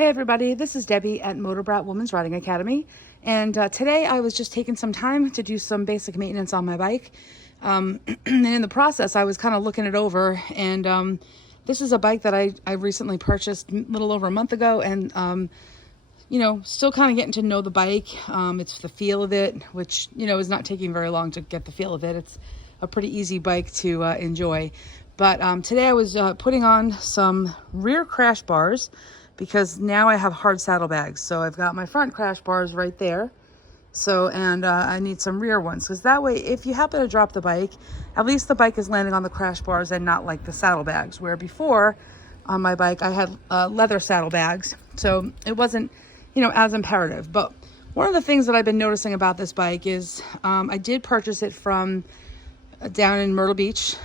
Hey everybody, this is Debbie at B.R.A.T Women's Riding Academy, and today I was just taking some time to do some basic maintenance on my bike, and in the process I was kind of looking it over, and this is a bike that I recently purchased a little over a month ago, and still kind of getting to know the bike. It's the feel of it, which is not taking very long to get the feel of it. It's a pretty easy bike to enjoy, but today I was putting on some rear crash bars, because now I have hard saddlebags. So I've got my front crash bars right there. And I need some rear ones, because that way, if you happen to drop the bike, at least the bike is landing on the crash bars and not like the saddlebags, where before on my bike, I had leather saddlebags. So it wasn't, as imperative. But one of the things that I've been noticing about this bike is I did purchase it from down in Myrtle Beach.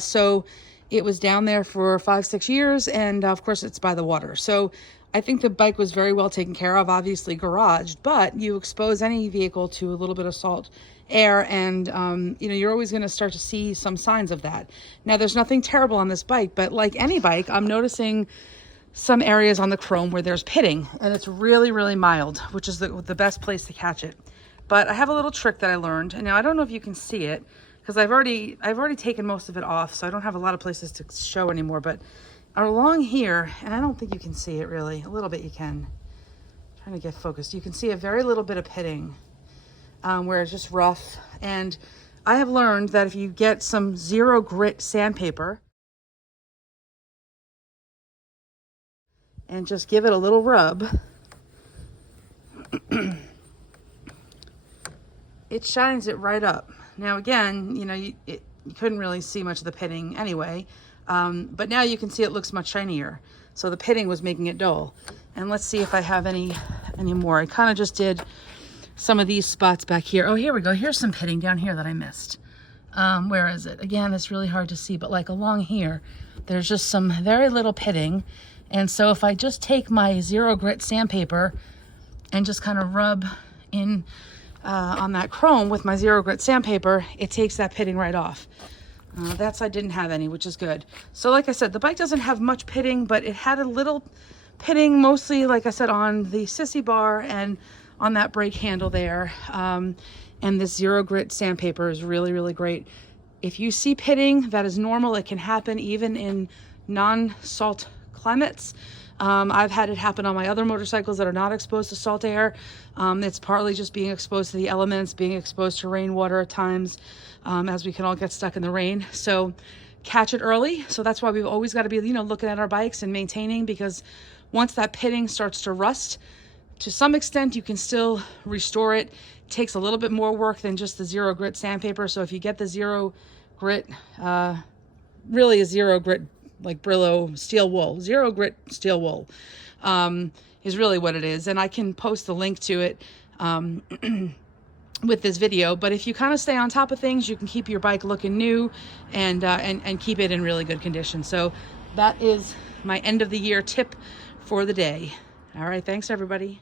So it was down there for 5-6 years, and of course it's by the water. So I think the bike was very well taken care of, obviously garaged, but you expose any vehicle to a little bit of salt air, and you're always going to start to see some signs of that. Now, there's nothing terrible on this bike, but like any bike, I'm noticing some areas on the chrome where there's pitting, and it's really, really mild, which is the best place to catch it. But I have a little trick that I learned, and now I don't know if you can see it, because I've already taken most of it off, so I don't have a lot of places to show anymore. But along here, and I don't think you can see it really, a little bit you can. I'm trying to get focused. You can see a very little bit of pitting where it's just rough. And I have learned that if you get some zero grit sandpaper and just give it a little rub, it shines it right up. Now again, you couldn't really see much of the pitting anyway, but now you can see it looks much shinier. So the pitting was making it dull. And let's see if I have any more. I kind of just did some of these spots back here. Oh, here we go. Here's some pitting down here that I missed. Where is it? Again, it's really hard to see, but like along here, there's just some very little pitting. And so if I just take my zero grit sandpaper and just kind of rub in on that chrome with my zero grit sandpaper, it takes that pitting right off. I didn't have any, which is good. So like I said, the bike doesn't have much pitting, but it had a little pitting, mostly like I said on the sissy bar and on that brake handle there. And this zero grit sandpaper is really, really great. If you see pitting, that is normal. It can happen even in non-salt climates. I've had it happen on my other motorcycles that are not exposed to salt air. It's partly just being exposed to the elements, being exposed to rainwater at times, as we can all get stuck in the rain. So catch it early. So that's why we've always got to be, looking at our bikes and maintaining, because once that pitting starts to rust, to some extent, you can still restore it. It takes a little bit more work than just the zero grit sandpaper. So if you get the zero grit, really a zero grit like Brillo steel wool, zero grit steel wool, is really what it is. And I can post the link to it with this video. But if you kind of stay on top of things, you can keep your bike looking new and keep it in really good condition. So that is my end of the year tip for the day. All right, thanks everybody.